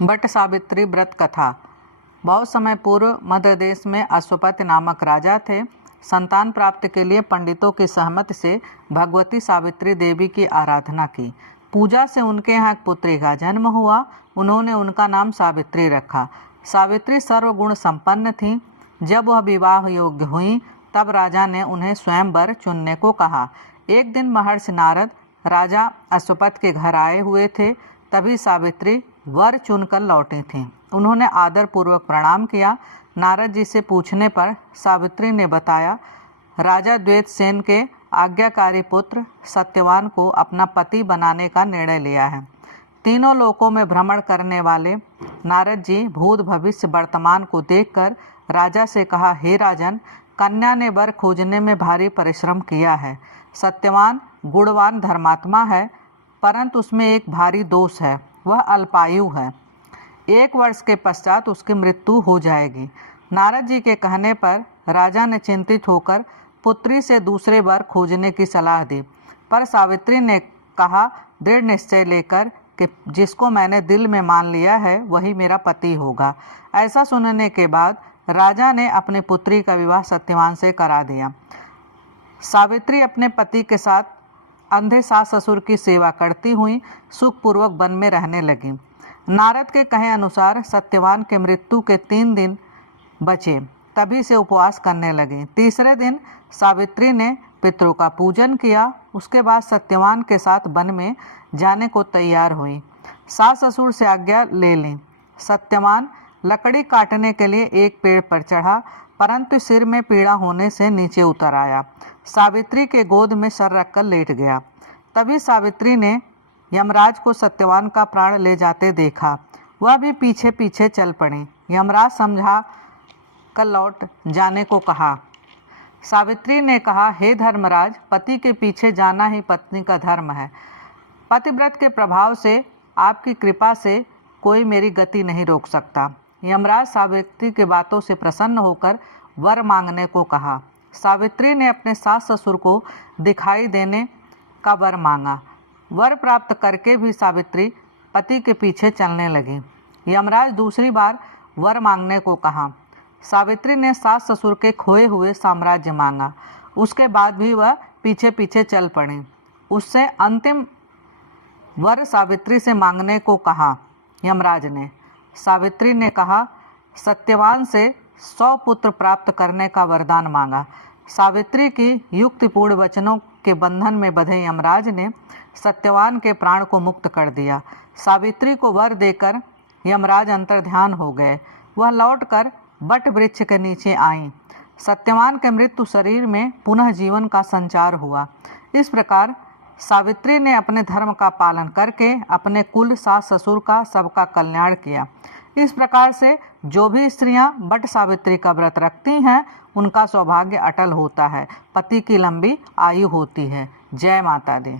But Savitri व्रत कथा। बहुत समय पूर्व मध्य देश में अश्वपति नामक राजा थे। संतान प्राप्ति के लिए पंडितों की सहमति से भगवती सावित्री देवी की आराधना की। पूजा से उनके यहाँ एक पुत्री का जन्म हुआ। उन्होंने उनका नाम सावित्री रखा। सावित्री सर्वगुण संपन्न थी। जब वह विवाह योग्य हुई तब राजा ने उन्हें स्वयंवर चुनने को कहा। एक दिन महर्षि नारद राजा अश्वपत के घर आए हुए थे। तभी सावित्री वर चुनकर लौटी थीं। उन्होंने आदर पूर्वक प्रणाम किया। नारद जी से पूछने पर सावित्री ने बताया, राजा द्वैतसेन के आज्ञाकारी पुत्र सत्यवान को अपना पति बनाने का निर्णय लिया है। तीनों लोकों में भ्रमण करने वाले नारद जी भूत भविष्य वर्तमान को देखकर राजा से कहा, हे राजन, कन्या ने वर खोजने में भारी परिश्रम किया है। सत्यवान गुणवान धर्मात्मा है, परंतु उसमें एक भारी दोष है, वह अल्पायु है। 1 वर्ष के पश्चात उसकी मृत्यु हो जाएगी। नारद जी के कहने पर राजा ने चिंतित होकर पुत्री से दूसरे वर खोजने की सलाह दी। पर सावित्री ने कहा, दृढ़ निश्चय लेकर कि जिसको मैंने दिल में मान लिया है वही मेरा पति होगा। ऐसा सुनने के बाद राजा ने अपनी पुत्री का विवाह सत्यवान से करा दिया। सावित्री अपने पति के साथ अंधे सास ससुर की सेवा करती हुई सुखपूर्वक वन में रहने लगी। नारद के कहे अनुसार सत्यवान के मृत्यु के 3 दिन बचे, तभी से उपवास करने लगे। तीसरे दिन सावित्री ने पितरों का पूजन किया। उसके बाद सत्यवान के साथ वन में जाने को तैयार हुई। सास ससुर से आज्ञा ले ली। सत्यवान लकड़ी काटने के लिए एक पेड़ पर चढ़ा, परंतु सिर में पीड़ा होने से नीचे उतर आया। सावित्री के गोद में सर रखकर लेट गया। तभी सावित्री ने यमराज को सत्यवान का प्राण ले जाते देखा। वह भी पीछे पीछे चल पड़ी। यमराज समझा कर लौट जाने को कहा। सावित्री ने कहा, हे धर्मराज, पति के पीछे जाना ही पत्नी का धर्म है। पतिव्रत के प्रभाव से आपकी कृपा से कोई मेरी गति नहीं रोक सकता। यमराज सावित्री की बातों से प्रसन्न होकर वर मांगने को कहा। सावित्री ने अपने सास ससुर को दिखाई देने का वर मांगा। वर प्राप्त करके भी सावित्री पति के पीछे चलने लगी। यमराज दूसरी बार वर मांगने को कहा। सावित्री ने सास ससुर के खोए हुए साम्राज्य मांगा। उसके बाद भी वह पीछे पीछे चल पड़ी। उससे अंतिम वर सावित्री से मांगने को कहा। यमराज ने सावित्री ने कहा, सत्यवान से 100 पुत्र प्राप्त करने का वरदान मांगा। सावित्री की युक्तिपूर्ण वचनों के बंधन में बंधे यमराज ने सत्यवान के प्राण को मुक्त कर दिया। सावित्री को वर देकर यमराज अंतर्ध्यान हो गए। वह लौटकर बट वृक्ष के नीचे आईं। सत्यवान के मृत्यु शरीर में पुनः जीवन का संचार हुआ। इस प्रकार सावित्री ने अपने धर्म का पालन करके अपने कुल सास ससुर का सबका कल्याण किया। इस प्रकार से जो भी स्त्रियां बट सावित्री का व्रत रखती हैं उनका सौभाग्य अटल होता है, पति की लंबी आयु होती है। जय माता दी।